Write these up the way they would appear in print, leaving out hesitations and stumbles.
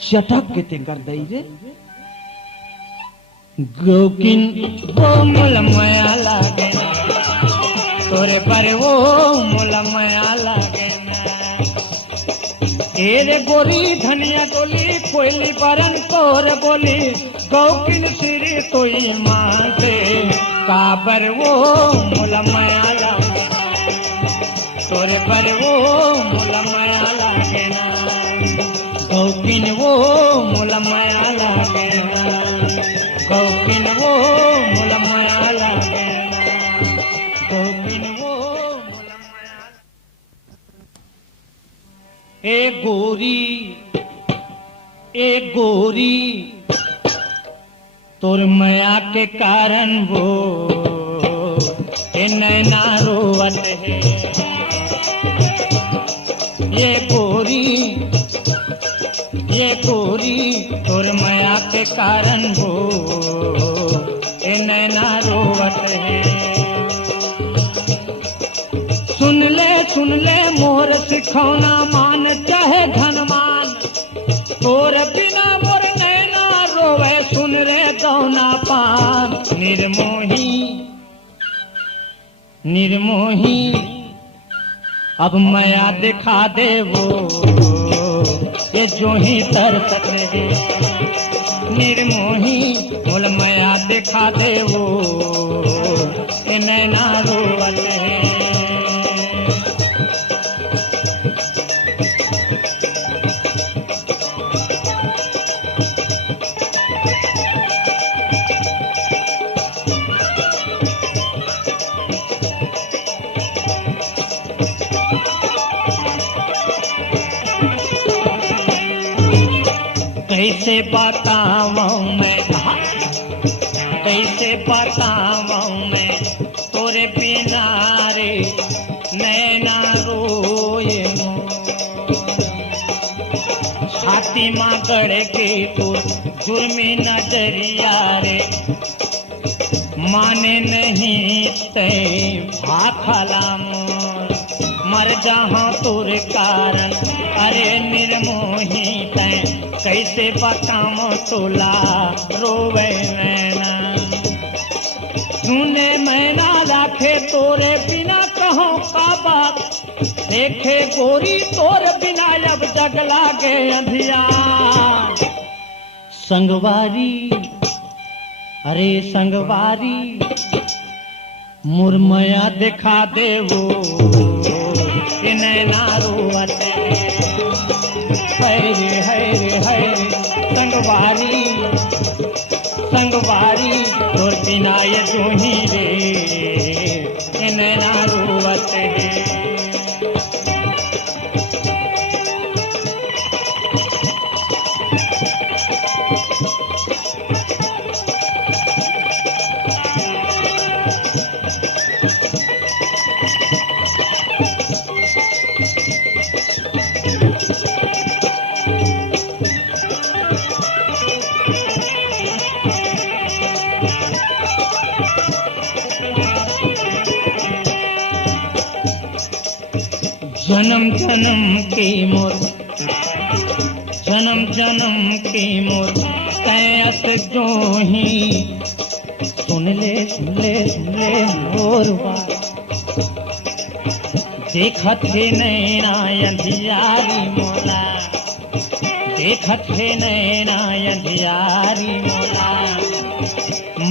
चटक के ते कर दई रे गोकिन वो मुल माया लागे तोरे पर वो मुल माया लागे रे गोरी धनिया डोली कोयली बरन तोर बोली गौकिन सिर तोई माते काबर वो मुल माया लागे तोरे पर वो मुल माया लागे गौकिन वो मुल माया लागे गौकिन वो मुल माया लागे गौकिन वो मुल माया ए गोरी तोर माया के कारण वो नैना रोवत है ये गोरी तोर माया के कारण वो नैना रोवत है सुन ले मोर सिखौना मान चाहे धनमान तोर बिना मोर नैना रोवे सुन रे गौना पान निर्मोही अब माया दिखा दे वो ये जो ही तरसत है निर्मोही बोल माया दिखा दे वो ये नैना रोवत है कैसे बताऊं मैं तोरे बिना रे नैना रोए छाती माँ गड़ के तो जुर्मी नजरिया रे माने नहीं ते भाखला मोर मर जहाँ तोर कारण अरे निर्मोही तै कैसे बताऊं तोला रोवे नैना सुने मैना लाखे तोरे बिना कहो का बात देखे गोरी तोर बिना अब जग लागे अंधियार संगवारी मुरमया दिखा दे वो नैना रोवत है संगवारी तोर बिना ये जोही रे नैना रोवत है जन्म जन्म की मोर कैस जो ही सुन ले मोरवा देखत है नैना अंधियारी मोला देखत है नैना अंधियारी मोला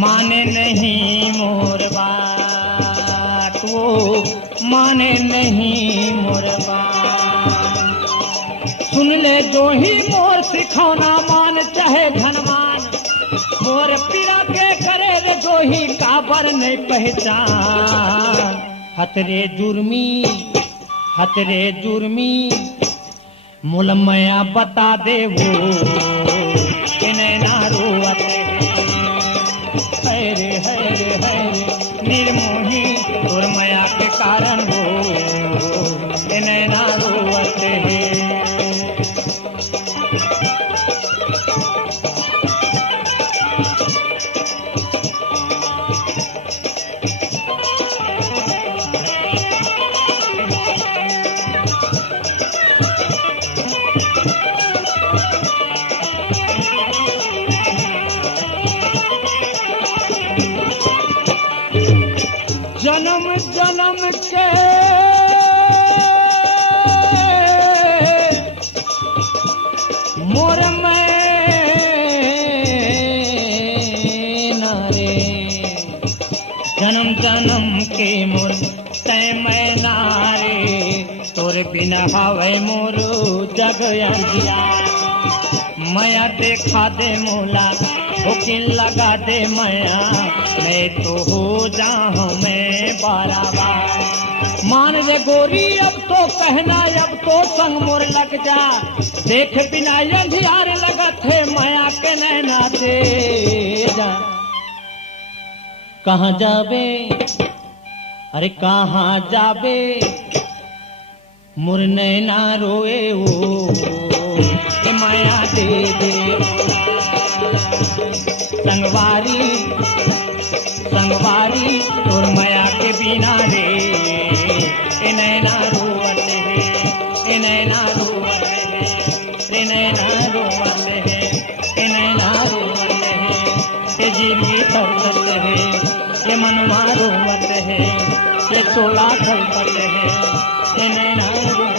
माने नहीं मोर बात वो माने नहीं मोर बात सुन ले जो ही मोर सिखौना मान चाहे धनमान मोर पीरा के करे रे जो ही काबर नहीं पहचान हतरे जुर्मी मुलमया बता दे वो नैना रोवत है निर्मोही तोर माया के कारण हो नैना रोवत है मोर मैं नारे जन्म जन्म के मोर तय मैं नारे तोर बिना हवे मोर जग अंजिया माया देखा दे मोला हुकिन लगा दे माया मैं तो हो जाऊं मैं बाराबार मान रे गोरी अब तो कहना अब तो संग मोर लग जा देख बिना अंधियार लगत है माया के नैना दे जा कहाँ जाबे अरे कहाँ जाबे मोर नैना रोए ओ के माया दे दे संगवारी तोर माया के बिना रे ए नैना रोवत है ए नैना रोवत है ए नैना रोवत है ए नैना रोवत है ए जीवी तरसत है ए मनवा रोवत है ए सोला खलपत है ए नैना रोवत